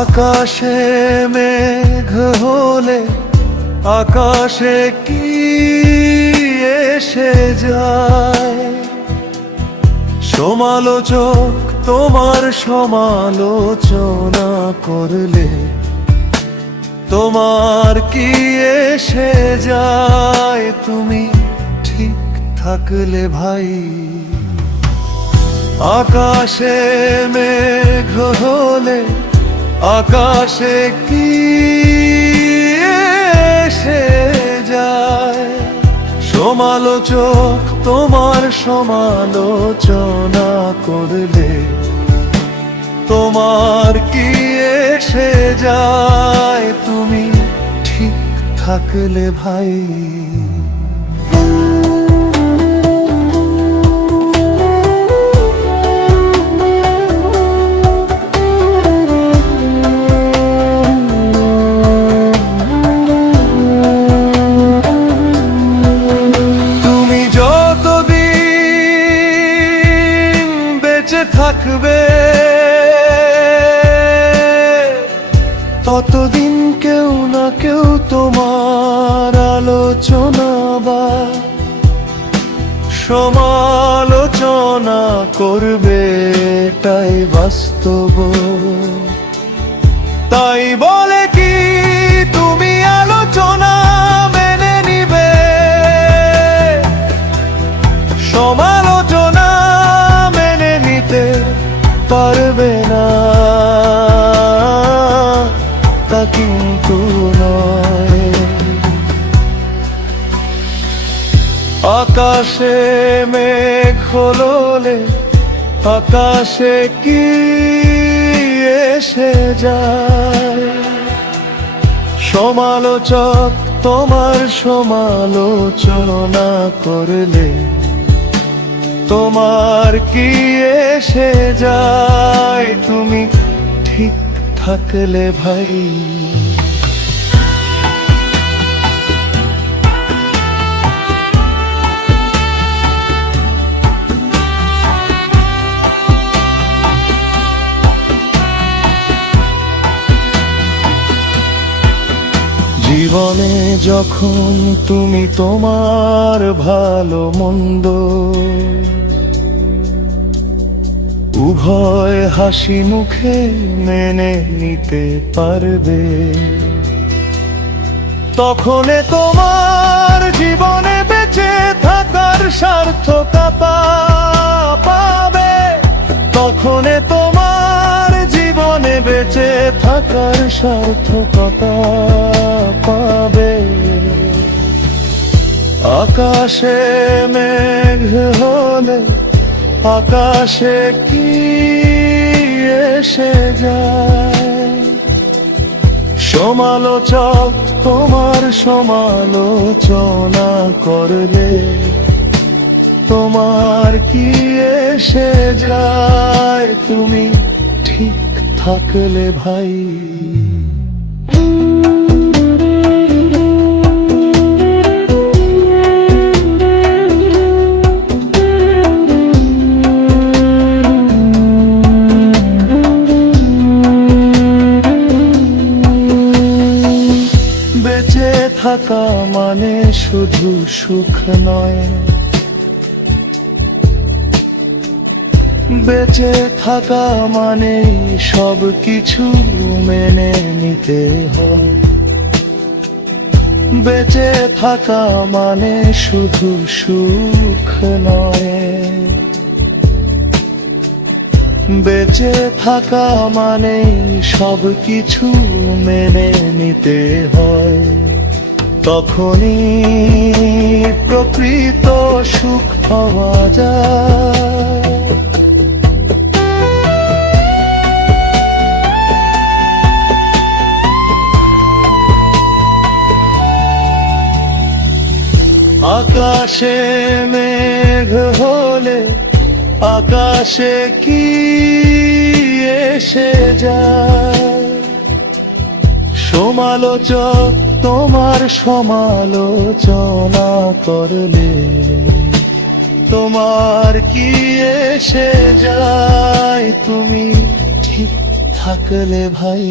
আকাশে মেঘ হলে আকাশে কি এসে যায়? সমালোচক তোমার সমালোচনা করলে তোমার কি এসে যায়? তুমি ঠিক থাকলে ভাই। আকাশে মেঘ হলে আকাশে কি এসে যায়? সমালোচক তোমার সমালোচনা করলে তোমার কি এসে যায়? তুমি ঠিক থাকলে ভাই। থাকবে ততদিন কেউ না কেউ তোমার আলোচনা বা সমালোচনা করবে, এটাই বাস্তব। তাই বলে কি তুমি আলোচনা মেনে নিবে? সমালোচনা পারবে না তা কিন্তু নয়। আকাশে মেঘ হলে আকাশে কি এসে যায়? সমালোচক তোমার সমালোচনা করলে তোমার কি এসে যায়? তুমি ঠিক থাকলে ভাই। জীবনে যখন তুমি তোমার ভালো মন্দ উভয় হাসি মুখে মেনে নিতে পারবে, তখন তোমার জীবনে বেঁচে থাকার সার্থকতা পাবে। তখন তোমার জীবনে বেঁচে থাকার সার্থকতা পাবে। আকাশে মেঘ হলে আকাশে কি এসে যায়? সমালোচক তোমার সমালোচনা করলে তোমার কি এসে যায়? তুমি ঠিক থাকলে ভাই। বেঁচে থাকা মানে শুধু সুখ নয়, বেঁচে থাকা মানে সব কিছু মেনে নিতে হয়। বেঁচে থাকা মানে শুধু সুখ নয়, বেঁচে থাকা মানে সব কিছু মেনে নিতে হয়। তখনই প্রকৃত সুখ পাওয়া যায়। আকাশে মেঘ হলে আকাশে কি এসে যায়? সমালোচক তোমার সমালোচনা করলে তোমার কি এসে যায়? তুমি ঠিক থাকলে ভাই